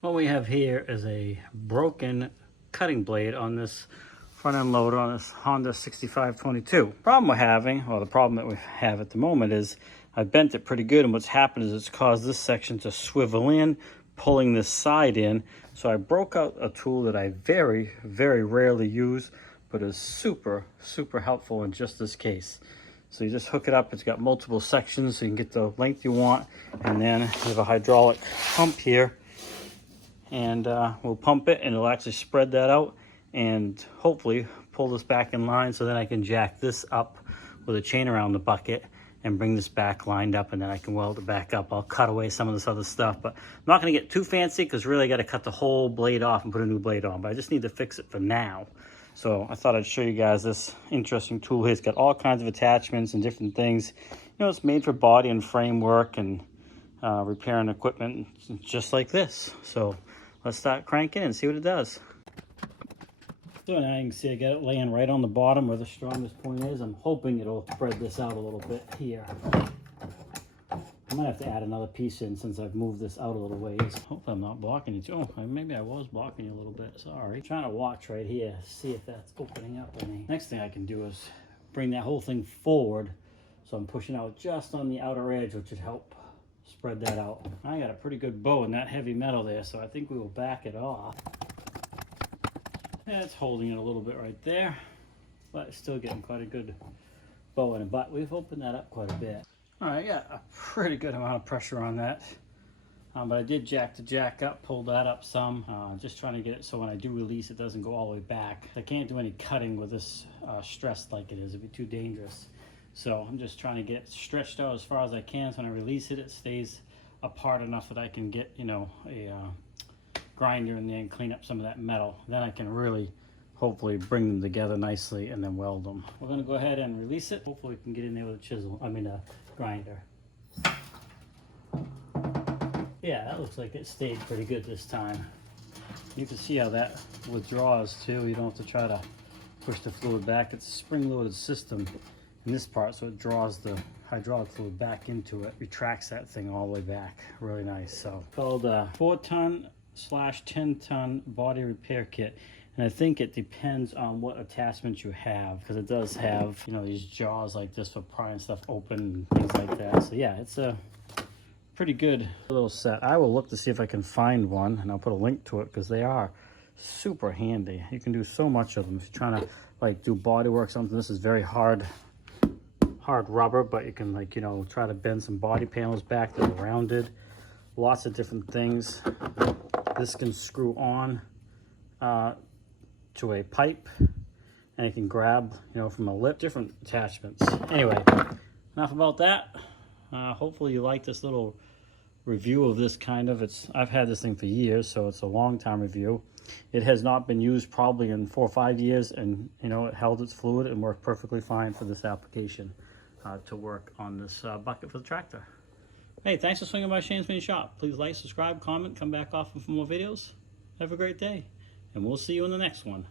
What we have here is a broken cutting blade on this front end loader on this Honda 6522. Problem we're having, or the problem that we have at the moment, is I bent it pretty good, and what's happened is it's caused this section to swivel in, pulling this side in. So I broke out a tool that I very, very rarely use, but is super, super helpful in just this case. So you just hook it up. It's got multiple sections so you can get the length you want, and then you have a hydraulic pump here, and we'll pump it and it'll actually spread that out and hopefully pull this back in line, so then I can jack this up with a chain around the bucket and bring this back lined up, and then I can weld it back up. I'll cut away some of this other stuff, but I'm not going to get too fancy because really I got to cut the whole blade off and put a new blade on, but I just need to fix it for now. So I thought I'd show you guys this interesting tool here. It's got all kinds of attachments and different things. You know, it's made for body and frame work and repairing equipment just like this. So let's start cranking and see what it does. So now you can see I got it laying right on the bottom where the strongest point is. I'm hoping it'll spread this out a little bit here. I might have to add another piece in since I've moved this out a little ways. Hopefully I'm not blocking you too. Oh, maybe I was blocking you a little bit. Sorry. I'm trying to watch right here, see if that's opening up any. Next thing I can do is bring that whole thing forward, so I'm pushing out just on the outer edge, which should help spread that out. I got a pretty good bow in that heavy metal there, so I think we will back it off. Yeah, it's holding it a little bit right there, but it's still getting quite a good bow in it. But we've opened that up quite a bit. All right, I got a pretty good amount of pressure on that, but I did jack the jack up, pull that up some, just trying to get it so when I do release it doesn't go all the way back. I can't do any cutting with this stressed like it is. It'd be too dangerous. So I'm just trying to get it stretched out as far as I can, so when I release it, it stays apart enough that I can get, you know, a grinder in there and clean up some of that metal. Then I can really hopefully bring them together nicely and then weld them. We're going to go ahead and release it. Hopefully we can get in there with a chisel, a grinder. Yeah, that looks like it stayed pretty good this time. You can see how that withdraws too. You don't have to try to push the fluid back. It's a spring-loaded system in this part, so it draws the hydraulic fluid back into it, retracts that thing all the way back. Really nice. So called a 4-ton/10-ton body repair kit. And I think it depends on what attachments you have, because it does have, you know, these jaws like this for prying stuff open and things like that. So yeah, it's a pretty good little set. I will look to see if I can find one, and I'll put a link to it because they are super handy. You can do so much of them if you're trying to like do body work, something. This is very hard rubber, but you can, like, you know, try to bend some body panels back that are rounded. Lots of different things. This can screw on to a pipe, and it can grab, you know, from a lip. Different attachments. Anyway, enough about that. Hopefully you like this little review of this kind of. I've had this thing for years, so it's a long time review. It has not been used probably in 4 or 5 years, and you know, it held its fluid and worked perfectly fine for this application to work on this bucket for the tractor. Hey, thanks for swinging by Shane's Mini Shop. Please like, subscribe, comment, come back often for more videos. Have a great day, and we'll see you in the next one.